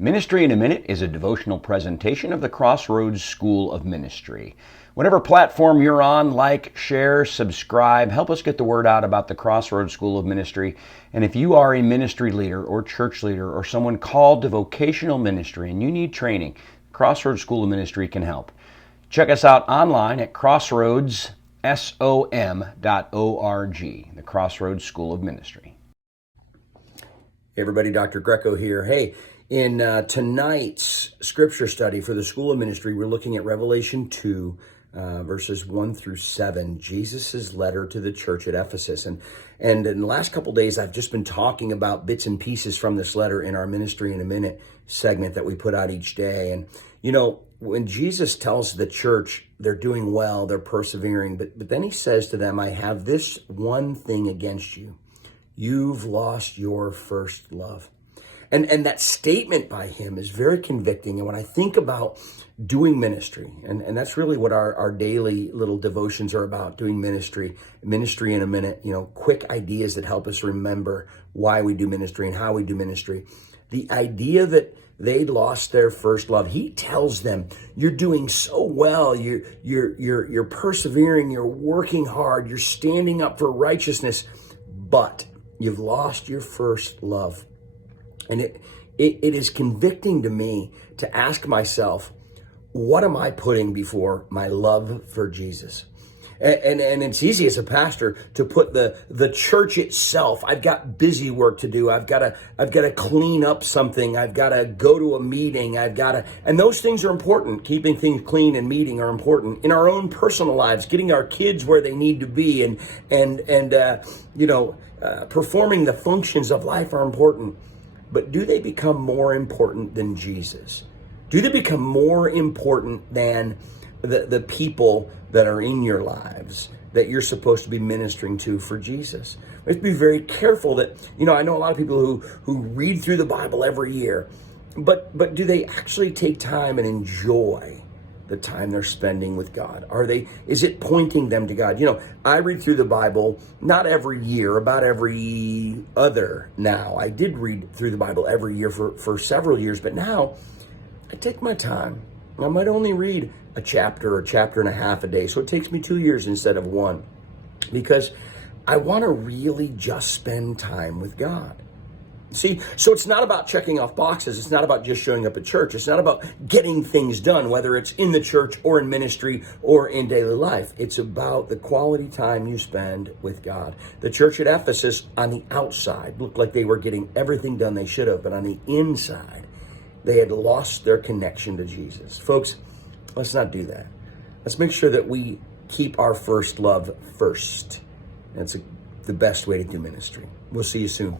Ministry in a Minute is a devotional presentation of the Crossroads School of Ministry. Whatever platform you're on, like, share, subscribe, help us get the word out about the Crossroads School of Ministry. And if you are a ministry leader or church leader or someone called to vocational ministry and you need training, Crossroads School of Ministry can help. Check us out online at crossroadsom.org, the Crossroads School of Ministry. Hey everybody, Dr. Greco here. Hey, in tonight's scripture study for the School of Ministry, we're looking at Revelation 2, verses 1 through 7, Jesus' letter to the church at Ephesus. And in the last couple days, I've just been talking about bits and pieces from this letter in our Ministry in a Minute segment that we put out each day. And, you know, when Jesus tells the church they're doing well, they're persevering, but then he says to them, I have this one thing against you. You've lost your first love. And that statement by him is very convicting. And when I think about doing ministry, and that's really what our daily little devotions are about, doing ministry in a minute, you know, quick ideas that help us remember why we do ministry and how we do ministry. The idea that they'd lost their first love. He tells them, you're doing so well. You're persevering. You're working hard. You're standing up for righteousness, but you've lost your first love. And it is convicting to me to ask myself, what am I putting before my love for Jesus? And it's easy as a pastor to put the church itself. I've got busy work to do. I've got to clean up something. I've got to go to a meeting. And those things are important. Keeping things clean and meeting are important in our own personal lives. Getting our kids where they need to be and performing the functions of life are important. But do they become more important than Jesus? Do they become more important than the people that are in your lives that you're supposed to be ministering to for Jesus? We have to be very careful that, you know, I know a lot of people who read through the Bible every year, but do they actually take time and enjoy the time they're spending with God? Is it pointing them to God? You know, I read through the Bible, not every year, about every other now. I did read through the Bible every year for several years, but now I take my time. I might only read a chapter or chapter and a half a day, so it takes me 2 years instead of one, because I want to really just spend time with God. See, so it's not about checking off boxes. It's not about just showing up at church. It's not about getting things done, whether it's in the church or in ministry or in daily life. It's about the quality time you spend with God. The church at Ephesus, on the outside, looked like they were getting everything done they should have, but on the inside, they had lost their connection to Jesus. Folks, let's not do that. Let's make sure that we keep our first love first. That's the best way to do ministry. We'll see you soon.